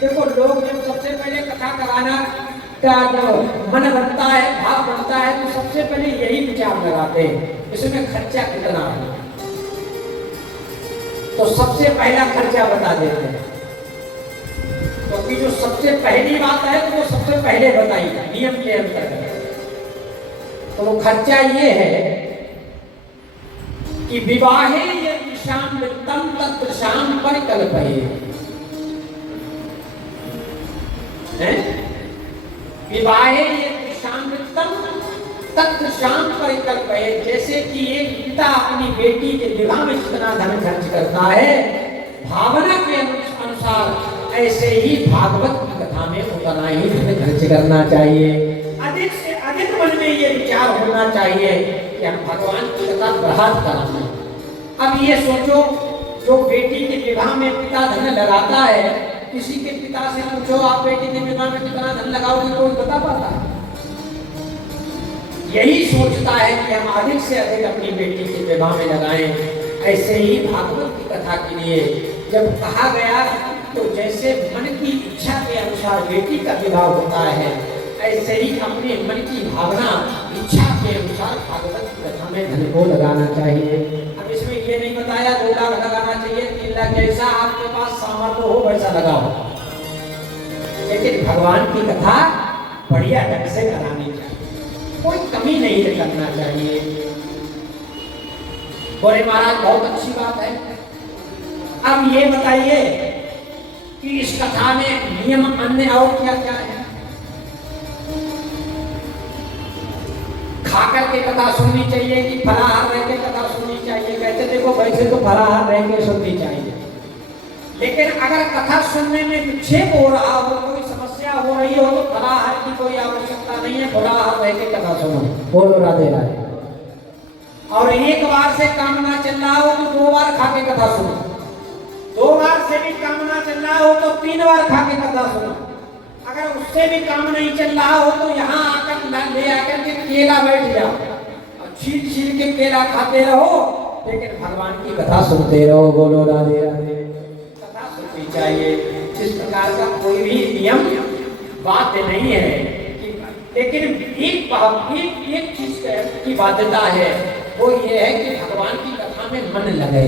देखो लोग जब सबसे पहले कथा कराना का जो मन बनता है, भाव बनता है, तो सबसे पहले यही विचार लगाते हैं इसमें खर्चा कितना है, तो सबसे पहला खर्चा बता देते हैं। क्योंकि जो सबसे पहली बात है तो वो सबसे पहले बताई नियम के अंतर्गत। तो वो खर्चा ये है कि विवाहे यदिशाम वित्तम तत्शाम परिकल्पये, विवाहे यदिशाम वित्तम तत्शाम परिकल्पये, जैसे कि एक पिता अपनी बेटी के विवाह में जितना धन खर्च करता है भावना के अनुसार, ऐसे ही भागवत की कथा में उतना ही धन खर्च करना चाहिए। अधिक से अधिक मन में ये विचार होना चाहिए कि हम भगवान की कथा बढ़ा कराना। अब ये सोचो, जो बेटी के विवाह में पिता धन लगाता है, किसी के पिता से पूछो आप बेटी के विवाह में कितना धन लगाओगे, कोई बता पाता है? यही सोचता है कि हम अधिक से अधिक अपनी बेटी के विवाह में लगाएं। ऐसे ही भागवत की कथा के लिए जब कहा गया, तो जैसे मन की इच्छा के अनुसार बेटी का विवाह होता है, ऐसे ही अपने मन की भावना इच्छा के अनुसार भागवत की कथा में धन को लगाना चाहिए। अब इसमें ये नहीं बताया 2 लाख लगाना चाहिए, 3 लाख, जैसा आपके पास सामर्थ्य हो वैसा लगाओ, लेकिन भगवान की कथा बढ़िया ढंग से करानी चाहिए, कोई कमी नहीं करना चाहिए। बोले महाराज बहुत अच्छी बात है। अब ये बताइए कि इस कथा में नियम अन्य और क्या क्या है? खाकर के कथा सुननी चाहिए कि फलाहार रह के कथा सुननी चाहिए? कहते देखो वैसे तो फलाहार रह के सुननी चाहिए, लेकिन अगर कथा सुनने में विक्षेप हो रहा हो, कोई समस्या हो रही हो, तो फलाहार की कोई आवश्यकता नहीं है, फलाहार रह के कथा सुनो। बोलो राधे राधे। और एक बार से काम ना चल रहा हो तो 2 बार खा के कथा सुनो, 2 बार से भी काम ना चल रहा हो तो 3 बार खा के कथा सुनो। अगर उससे भी काम नहीं चल रहा हो तो यहाँ आकर ले आकर के केला बैठ जाओ और छील छील के केला खाते रहो, लेकिन भगवान की कथा सुनते रहो। बोलो राधे राधे। कथा सुननी चाहिए, इस प्रकार का कोई भी नियम बात नहीं है, लेकिन एक चीज की बाध्यता है, वो ये है कि भगवान की कथा में मन लगे।